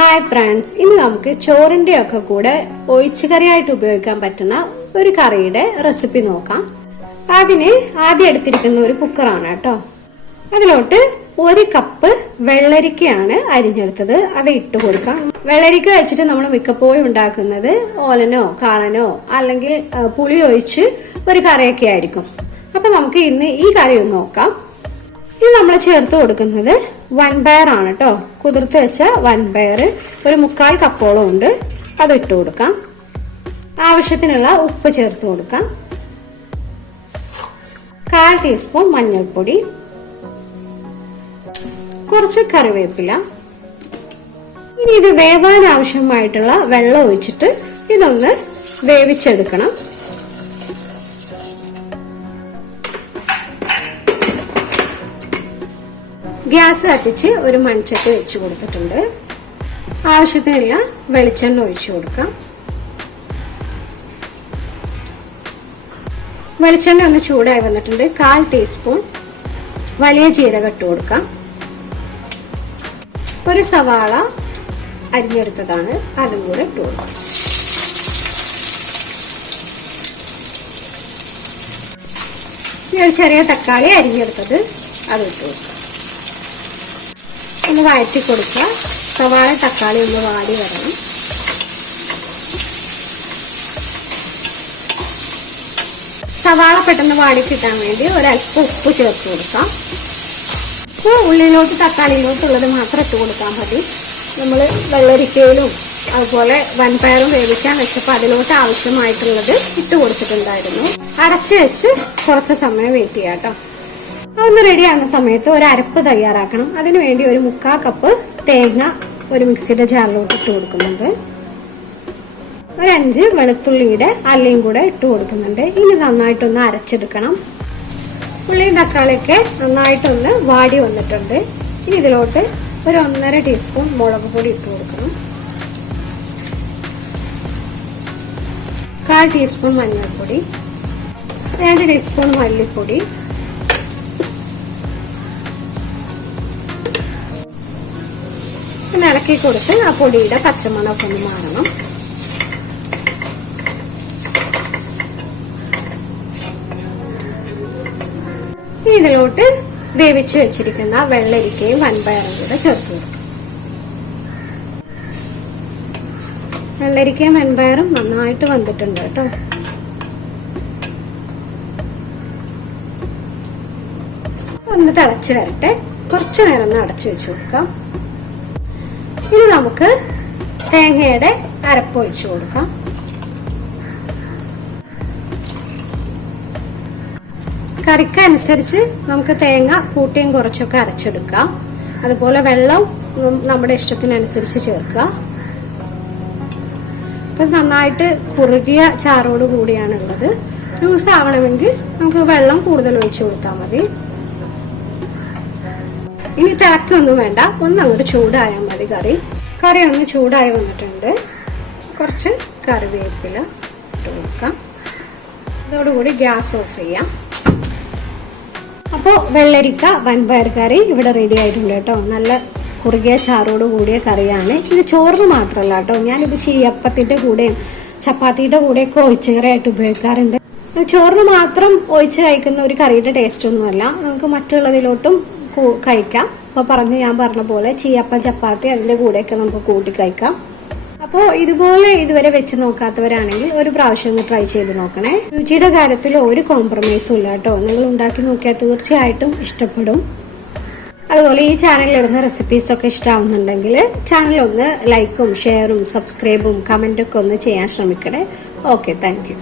Hi friends, ഇന്ന് നമുക്ക് ചോറിന്റെ ഒക്കെ കൂടെ ഒഴിച്ചുകറിയായിട്ട് ഉപയോഗിക്കാൻ പറ്റുന്ന ഒരു കറിയുടെ റെസിപ്പി നോക്കാം. ആദ്യം എടുത്തിരിക്കുന്ന ഒരു കുക്കറാണ് കേട്ടോ. അതിലോട്ട് 1 കപ്പ് വെള്ളരിക്കയാണ് അരിഞ്ഞെടുത്തത്. അത് ഇട്ട് കൊടുക്കാം. വെള്ളരിക്ക വെച്ചിട്ട് നമ്മൾ മിക്കപ്പോഴും ഉണ്ടാക്കുന്നത് ഓലനോ കാളനോ അല്ലെങ്കിൽ പുളി ഒഴിച്ച് ഒരു കറിയൊക്കെ ആയിരിക്കും. അപ്പൊ നമുക്ക് ഇന്ന് ഈ കറി ഒന്ന് നോക്കാം. ഇത് നമ്മൾ ചേർത്ത് കൊടുക്കുന്നത് വൻപയർ ആണ് കേട്ടോ. കുതിർത്ത് വെച്ച വൻപയർ ഒരു 3/4 കപ്പോളം ഉണ്ട്. അത് ഇട്ട് കൊടുക്കാം. ആവശ്യത്തിനുള്ള ഉപ്പ് ചേർത്ത് കൊടുക്കാം. 1/4 ടീസ്പൂൺ മഞ്ഞൾപ്പൊടി, കുറച്ച് കറിവേപ്പില. ഇനി ഇത് വേവാൻ ആവശ്യമായിട്ടുള്ള വെള്ളം ഒഴിച്ചിട്ട് ഇതൊന്ന് വേവിച്ചെടുക്കണം. ഗ്യാസ് കത്തിച്ച് ഒരു മൺചട്ടി വെച്ച് കൊടുത്തിട്ടുണ്ട്. ആവശ്യത്തിനുള്ള വെളിച്ചെണ്ണ ഒഴിച്ചു കൊടുക്കാം. വെളിച്ചെണ്ണ ഒന്ന് ചൂടായി വന്നിട്ടുണ്ട്. 1/4 ടീസ്പൂൺ വലിയ ജീരകം ഇട്ട് കൊടുക്കാം. ഒരു സവാള അരിഞ്ഞെടുത്തതാണ്, അതും കൂടെ ഇട്ട് കൊടുക്കാം. ഒരു ചെറിയ തക്കാളി അരിഞ്ഞെടുത്തത് അത് ഇട്ട് കൊടുക്കാം. ഒന്ന് വഴറ്റി കൊടുക്കുക. സവാള തക്കാളി ഒന്ന് വാടി വരണം. സവാള പെട്ടെന്ന് വാടി കിട്ടാൻ വേണ്ടി ഒരല്പം ഉപ്പ് ചേർത്ത് കൊടുക്കാം. ഉപ്പ് ഉള്ളിലോട്ട് തക്കാളിയിലോട്ടുള്ളത് മാത്രം ഇട്ട് കൊടുക്കാൻ മതി. നമ്മൾ വെള്ളരിക്കയിലും അതുപോലെ വൻപയറും വേവിക്കാൻ വെച്ചപ്പോൾ അതിലോട്ട് ആവശ്യമായിട്ടുള്ളത് ഇട്ട് കൊടുത്തിട്ടുണ്ടായിരുന്നു. അടച്ചു വെച്ച് കുറച്ച് സമയം വെയിറ്റ് ചെയ്യാം കേട്ടോ. അതൊന്ന് റെഡി ആകുന്ന സമയത്ത് ഒരു അരപ്പ് തയ്യാറാക്കണം. അതിനുവേണ്ടി ഒരു 3/4 കപ്പ് തേങ്ങ ഒരു മിക്സിയുടെ ജാറിലോട്ട് ഇട്ട് കൊടുക്കുന്നുണ്ട്. ഒരു 5 വെളുത്തുള്ളിയുടെ അല്ലയും കൂടെ ഇട്ട് കൊടുക്കുന്നുണ്ട്. ഇനി നന്നായിട്ടൊന്ന് അരച്ചെടുക്കണം. ഉള്ളിയും തക്കാളിയൊക്കെ നന്നായിട്ടൊന്ന് വാടി വന്നിട്ടുണ്ട്. ഇനി ഇതിലോട്ട് ഒരു 1.5 ടീസ്പൂൺ മുളക് പൊടി ഇട്ട് കൊടുക്കണം. 1/4 ടീസ്പൂൺ മഞ്ഞൾപ്പൊടി, 2 ടീസ്പൂൺ മല്ലിപ്പൊടി, ഇളക്കി കൊടുത്ത് ആ പൊടിയുടെ പച്ചമണമൊക്കെ ഒന്ന് മാറണം. ഇതിലോട്ട് വേവിച്ച് വെച്ചിരിക്കുന്ന വെള്ളരിക്കയും വൻപയറും കൂടെ ചേർത്ത് കൊടുക്കും. വെള്ളരിക്കയും വൻപയറും നന്നായിട്ട് വന്നിട്ടുണ്ട് കേട്ടോ. ഒന്ന് തിളച്ച് വരട്ടെ. കുറച്ചു നേരം ഒന്ന് അടച്ചു വെച്ച് കൊടുക്കാം. ഇനി നമുക്ക് തേങ്ങയുടെ അരപ്പ് ഒഴിച്ചു കൊടുക്കാം. കറിക്കനുസരിച്ച് നമുക്ക് തേങ്ങ കൂട്ടിയും കുറച്ചൊക്കെ അരച്ചെടുക്കാം. അതുപോലെ വെള്ളം നമ്മുടെ ഇഷ്ടത്തിനനുസരിച്ച് ചേർക്കുക. ഇപ്പൊ നന്നായിട്ട് കുറുകിയ ചാറോട് കൂടിയാണുള്ളത്. ലൂസ് ആവണമെങ്കിൽ നമുക്ക് വെള്ളം കൂടുതൽ ഒഴിച്ചു കൊടുത്താൽ മതി. ഇനി തിളക്കൊന്നും വേണ്ട, ഒന്ന് അങ്ങോട്ട് ചൂടായാൽ മതി. കറി ഒന്ന് ചൂടായി വന്നിട്ടുണ്ട്. കുറച്ച് കറിവേപ്പില ഇട്ട് കൊടുക്കാം. അതോടുകൂടി ഗ്യാസ് ഓഫ് ചെയ്യാം. അപ്പോൾ വെള്ളരിക്ക വൻപയർ കറി ഇവിടെ റെഡി ആയിട്ടുണ്ട് കേട്ടോ. നല്ല കുറുകിയ ചാറോട് കൂടിയ കറിയാണ്. ഇത് ചോറിന് മാത്രമല്ല കേട്ടോ, ഞാനിത് ചീയപ്പത്തിന്റെ കൂടെയും ചപ്പാത്തിയുടെ കൂടെയൊക്കെ ഒഴിച്ചുകറിയായിട്ട് ഉപയോഗിക്കാറുണ്ട്. ചോറിന് മാത്രം ഒഴിച്ച് കഴിക്കുന്ന ഒരു കറിയുടെ ടേസ്റ്റ് ഒന്നുമല്ല, നമുക്ക് മറ്റുള്ളതിലോട്ടും കഴിക്കാം. അപ്പോൾ ഞാൻ പറഞ്ഞ പോലെ ചീയപ്പം ചപ്പാത്തി അതിൻ്റെ കൂടെയൊക്കെ നമുക്ക് കൂട്ടി കഴിക്കാം. അപ്പോൾ ഇതുപോലെ ഇതുവരെ വെച്ച് നോക്കാത്തവരാണെങ്കിൽ ഒരു പ്രാവശ്യം ഒന്ന് ട്രൈ ചെയ്ത് നോക്കണേ. രുചിയുടെ കാര്യത്തിൽ ഒരു കോംപ്രമൈസും ഇല്ല കേട്ടോ. നിങ്ങൾ ഉണ്ടാക്കി നോക്കിയാൽ തീർച്ചയായിട്ടും ഇഷ്ടപ്പെടും. അതുപോലെ ഈ ചാനലിൽ ഇടുന്ന റെസിപ്പീസൊക്കെ ഇഷ്ടമാവുന്നുണ്ടെങ്കിൽ ചാനൽ ഒന്ന് ലൈക്കും ഷെയറും സബ്സ്ക്രൈബും കമൻറ്റൊക്കെ ഒന്ന് ചെയ്യാൻ ശ്രമിക്കണേ. Okay, thank you.